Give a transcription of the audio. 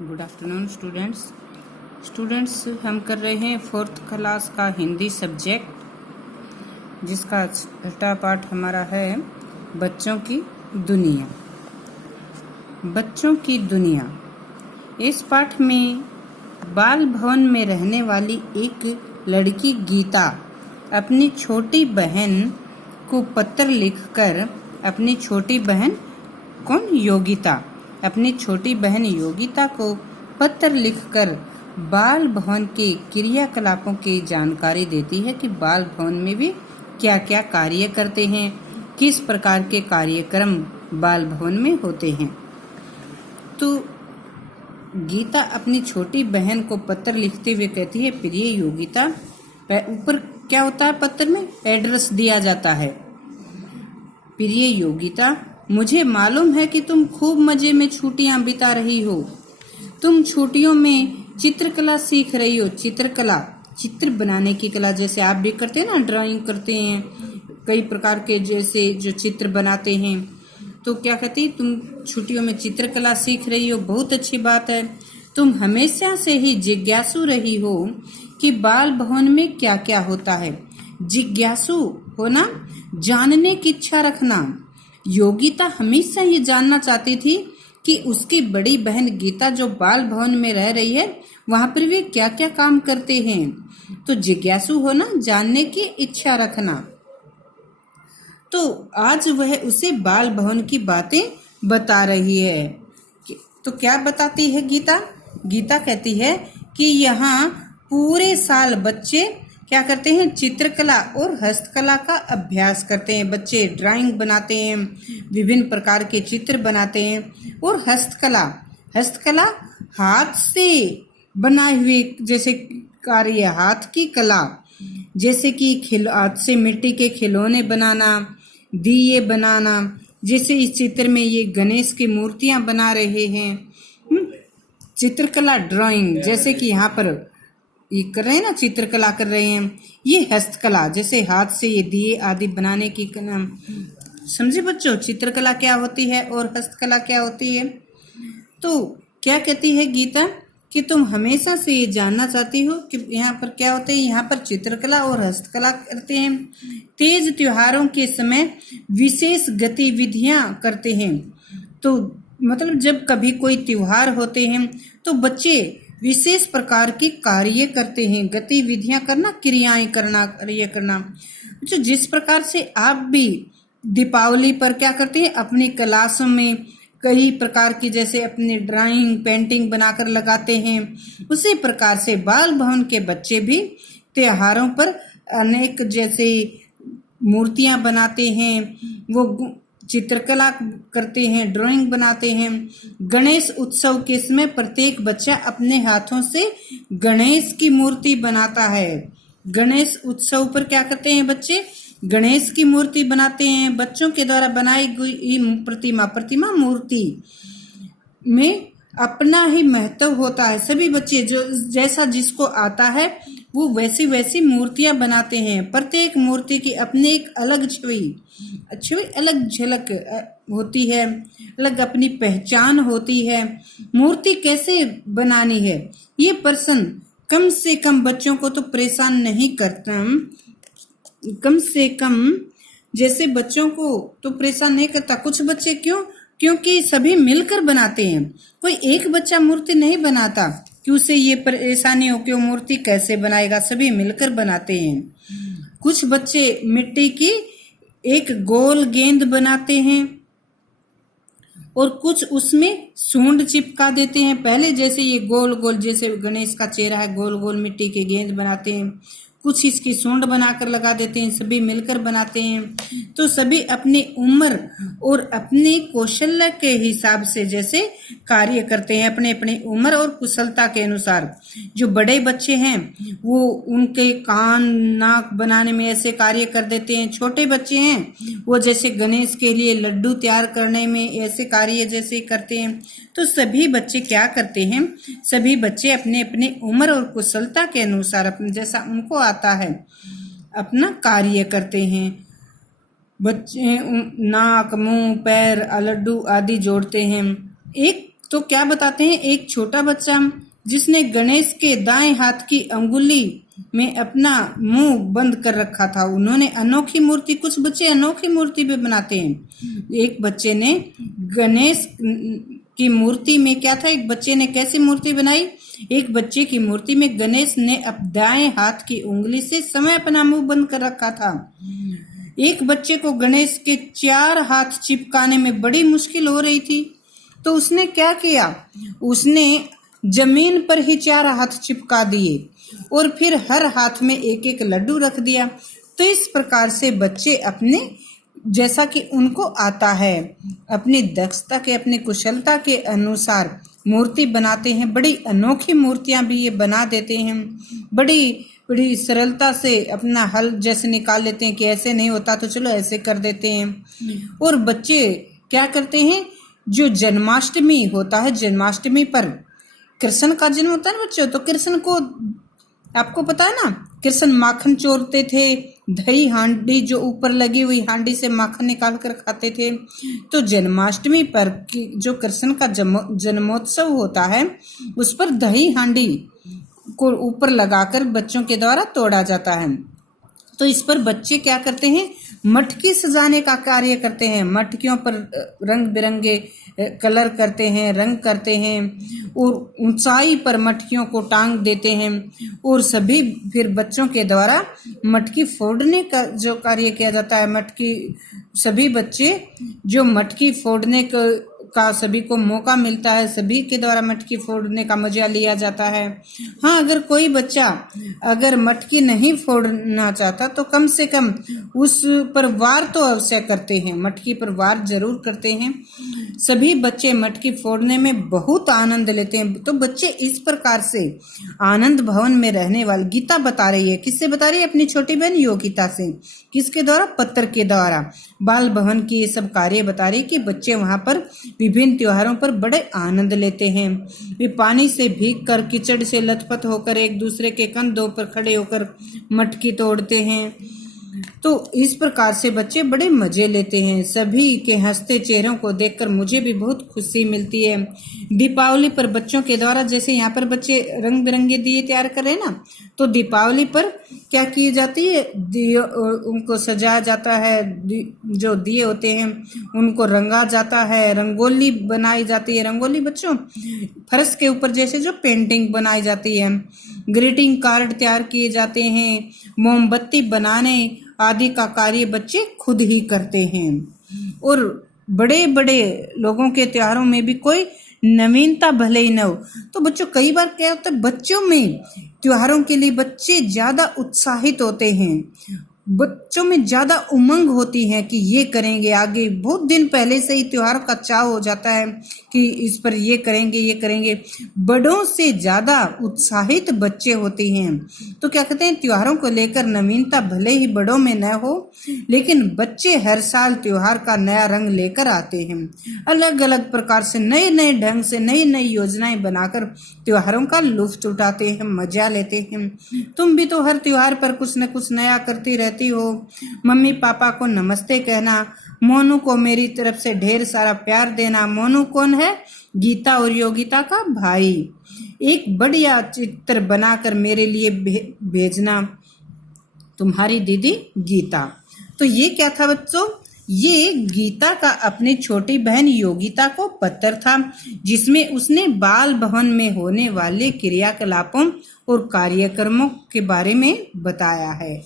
Good afternoon students हम कर रहे हैं 4th क्लास का हिंदी सब्जेक्ट, जिसका छठा पाठ हमारा है बच्चों की दुनिया। बच्चों की दुनिया। इस पाठ में बाल भवन में रहने वाली एक लड़की गीता अपनी छोटी बहन को पत्र लिखकर अपनी छोटी बहन अपनी छोटी बहन योगिता को पत्र लिखकर बाल भवन के क्रियाकलापों की जानकारी देती है कि बाल भवन में भी क्या क्या कार्य करते हैं, किस प्रकार के कार्यक्रम बाल भवन में होते हैं। तो गीता अपनी छोटी बहन को पत्र लिखते हुए कहती है, प्रिय योगिता। ऊपर क्या होता है, पत्र में एड्रेस दिया जाता है। प्रिय योगिता, मुझे मालूम है कि तुम खूब मजे में छुट्टियां बिता रही हो। तुम छुट्टियों में चित्रकला सीख रही हो। चित्र बनाने की कला, जैसे आप भी करते हैं ना, ड्राइंग करते हैं, कई प्रकार के जैसे जो चित्र बनाते हैं। तो क्या कहती है, तुम छुट्टियों में चित्रकला सीख रही हो, बहुत अच्छी बात है। तुम हमेशा से ही जिज्ञासु रही हो कि बाल भवन में क्या क्या होता है। जिज्ञासु होना, जानने की इच्छा रखना। योगिता हमेशा ये जानना चाहती थी कि उसकी बड़ी बहन गीता जो बाल भवन में रह रही है, वहां पर वे क्या क्या काम करते हैं। तो जिज्ञासु होना, जानने की इच्छा रखना। तो आज वह उसे बाल भवन की बातें बता रही है। तो क्या बताती है गीता? गीता कहती है कि यहाँ पूरे साल बच्चे क्या करते हैं, चित्रकला और हस्तकला का अभ्यास करते हैं। बच्चे ड्राइंग बनाते हैं, विभिन्न प्रकार के चित्र बनाते हैं। और हस्तकला हाथ से बनाए हुए जैसे कार्य, हाथ की कला, जैसे कि हाथ से मिट्टी के खिलौने बनाना, दिए बनाना। जैसे इस चित्र में ये गणेश की मूर्तियां बना रहे हैं। चित्रकला ड्राइंग, जैसे कि यहाँ पर ये कर रहे हैं ना, चित्रकला कर रहे हैं। ये हस्तकला, जैसे हाथ से ये दिए आदि बनाने की समझे बच्चों, चित्रकला क्या होती है और हस्तकला क्या होती है। तो क्या कहती है गीता कि तुम हमेशा से ये जानना चाहती हो कि यहाँ पर क्या होते हैं। यहाँ पर चित्रकला और हस्तकला करते हैं। तेज त्योहारों के समय विशेष गतिविधियां करते हैं। तो मतलब जब कभी कोई त्योहार होते हैं तो बच्चे विशेष प्रकार के कार्य करते हैं। गतिविधियां करना, क्रियाएं करना, कार्य करना। तो जिस प्रकार से आप भी दीपावली पर क्या करते हैं, अपनी क्लासों में कई प्रकार की जैसे अपनी ड्राइंग पेंटिंग बनाकर लगाते हैं, उसी प्रकार से बाल भवन के बच्चे भी त्योहारों पर अनेक जैसे मूर्तियां बनाते हैं, वो चित्रकला करते हैं, ड्राइंग बनाते हैं। गणेश उत्सव के समय प्रत्येक बच्चा अपने हाथों से गणेश की मूर्ति बनाता है। गणेश उत्सव पर क्या करते हैं बच्चे, गणेश की मूर्ति बनाते हैं। बच्चों के द्वारा बनाई गई प्रतिमा मूर्ति में अपना ही महत्व होता है। सभी बच्चे जो जैसा जिसको आता है वो वैसी मूर्तियां बनाते हैं। प्रत्येक मूर्ति की अपनी एक अलग छवि, अलग झलक होती है, अलग अपनी पहचान होती है। मूर्ति कैसे बनानी है, ये प्रश्न कम से कम बच्चों को तो परेशान नहीं करता। कम से कम जैसे बच्चों को तो परेशान नहीं करता। कुछ बच्चे क्योंकि सभी मिलकर बनाते हैं। कोई एक बच्चा मूर्ति नहीं बनाता कि उसे ये परेशानी हो कि वो मूर्ति कैसे बनाएगा। सभी मिलकर बनाते हैं। कुछ बच्चे मिट्टी की एक गोल गेंद बनाते हैं और कुछ उसमें सूंड चिपका देते हैं। पहले जैसे ये गोल गोल, जैसे गणेश का चेहरा है, गोल गोल मिट्टी के गेंद बनाते हैं। कुछ इसकी सूंड बनाकर लगा देते हैं। सभी मिलकर बनाते हैं। तो सभी अपनी उम्र और अपने कौशल्य के हिसाब से जैसे कार्य करते हैं, अपने अपने उम्र और कुशलता के अनुसार। जो बड़े बच्चे हैं वो उनके कान नाक बनाने में ऐसे कार्य कर देते हैं। छोटे बच्चे हैं वो जैसे गणेश के लिए लड्डू तैयार करने में ऐसे कार्य जैसे करते हैं। तो सभी बच्चे क्या करते हैं, सभी बच्चे अपने अपने उम्र और कुशलता के अनुसार अपने जैसा उनको आता है अपना कार्य करते हैं। बच्चे नाक मुंह पैर लड्डू आदि जोड़ते हैं। एक तो क्या बताते हैं, एक छोटा बच्चा जिसने गणेश के दाएं हाथ की अंगुली में अपना मुंह बंद कर रखा था। उन्होंने अनोखी मूर्ति, कुछ बच्चे अनोखी मूर्ति भी बनाते हैं। एक बच्चे ने गणेश की मूर्ति में क्या था, एक बच्चे ने कैसी मूर्ति बनाई, एक बच्चे की मूर्ति में गणेश ने अब दाएं हाथ की उंगली से समय अपना मुंह बंद कर रखा था। एक बच्चे को गणेश के 4 हाथ चिपकाने में बड़ी मुश्किल हो रही थी, तो उसने क्या किया, उसने जमीन पर ही 4 हाथ चिपका दिए और फिर हर हाथ में एक एक लड्डू रख दिया। तो इस प्रकार से बच्चे अपने जैसा कि उनको आता है, अपनी दक्षता के, अपनी कुशलता के अनुसार मूर्ति बनाते हैं। बड़ी अनोखी मूर्तियां भी ये बना देते हैं, बड़ी सरलता से अपना हल जैसे निकाल लेते हैं कि ऐसे नहीं होता तो चलो ऐसे कर देते हैं। और बच्चे क्या करते हैं, जो जन्माष्टमी होता है, जन्माष्टमी पर कृष्ण का जन्म होता है ना बच्चों, तो कृष्ण को आपको पता है ना, कृष्ण माखन चोरते थे, दही हांडी जो ऊपर लगी हुई हांडी से माखन निकाल कर खाते थे। तो जन्माष्टमी पर जो कृष्ण का जन्मोत्सव होता है, उस पर दही हांडी को ऊपर लगाकर बच्चों के द्वारा तोड़ा जाता है। तो इस पर बच्चे क्या करते हैं, मटकी सजाने का कार्य करते हैं। मटकियों पर रंग बिरंगे कलर करते हैं, रंग करते हैं और ऊंचाई पर मटकियों को टांग देते हैं। और सभी फिर बच्चों के द्वारा मटकी फोड़ने का जो कार्य किया जाता है, मटकी सभी बच्चे जो मटकी फोड़ने का सभी को मौका मिलता है, सभी के द्वारा मटकी फोड़ने का मजा लिया जाता है। हाँ, अगर कोई बच्चा अगर मटकी नहीं फोड़ना चाहता तो कम से कम उस पर वार तो अवश्य करते हैं, मटकी पर वार जरूर करते हैं। सभी बच्चे मटकी फोड़ने में बहुत आनंद लेते हैं। तो बच्चे इस प्रकार से आनंद भवन में रहने वाली गीता बता रही है, किससे बता रही है, अपनी छोटी बहन योगिता से। किसके द्वारा, पत्र के द्वारा बाल भवन की ये सब कार्य बता रही कि बच्चे वहां पर विभिन्न त्योहारों पर बड़े आनंद लेते हैं। वे पानी से भीग कर, कीचड़ से लथपथ होकर एक दूसरे के कंधों पर खड़े होकर मटकी तोड़ते हैं। तो इस प्रकार से बच्चे बड़े मजे लेते हैं। सभी के हंसते चेहरों को देखकर मुझे भी बहुत खुशी मिलती है। दीपावली पर बच्चों के द्वारा, जैसे यहाँ पर बच्चे रंग बिरंगे दिए तैयार कर रहे हैं ना, तो दीपावली पर क्या की जाती है, उनको सजाया जाता है, जो दिए होते हैं उनको रंगा जाता है, रंगोली बनाई जाती है। रंगोली बच्चों फर्श के ऊपर जैसे जो पेंटिंग बनाई जाती है, ग्रीटिंग कार्ड तैयार किए जाते हैं, मोमबत्ती बनाने आदि का कार्य बच्चे खुद ही करते हैं। और बड़े बड़े लोगों के त्योहारों में भी कोई नवीनता भले ही न हो, तो बच्चों कई बार क्या होता है, बच्चों में त्योहारों के लिए बच्चे ज्यादा उत्साहित होते हैं, बच्चों में ज्यादा उमंग होती है कि ये करेंगे आगे। बहुत दिन पहले से ही त्योहार का चाव हो जाता है कि इस पर ये करेंगे, ये करेंगे। बड़ों से ज्यादा उत्साहित बच्चे होते हैं। तो क्या कहते हैं, त्योहारों को लेकर नवीनता भले ही बड़ों में न हो, लेकिन बच्चे हर साल त्योहार का नया रंग लेकर आते हैं। अलग अलग प्रकार से नए नए ढंग से नई नई योजनाएं बनाकर त्योहारों का लुत्फ उठाते हैं, मजा लेते हैं। तुम भी तो हर त्योहार पर कुछ न कुछ नया करती रहती हो। मम्मी पापा को नमस्ते कहना, मोनू को मेरी तरफ से ढेर सारा प्यार देना। मोनू कौन है, गीता और योगिता का भाई। एक बढ़िया चित्र बनाकर मेरे लिए भेजना, तुम्हारी दीदी गीता। तो ये क्या था बच्चों, ये गीता का अपनी छोटी बहन योगिता को पत्र था, जिसमें उसने बाल भवन में होने वाले क्रियाकलापों और कार्यक्रमों के बारे में बताया है।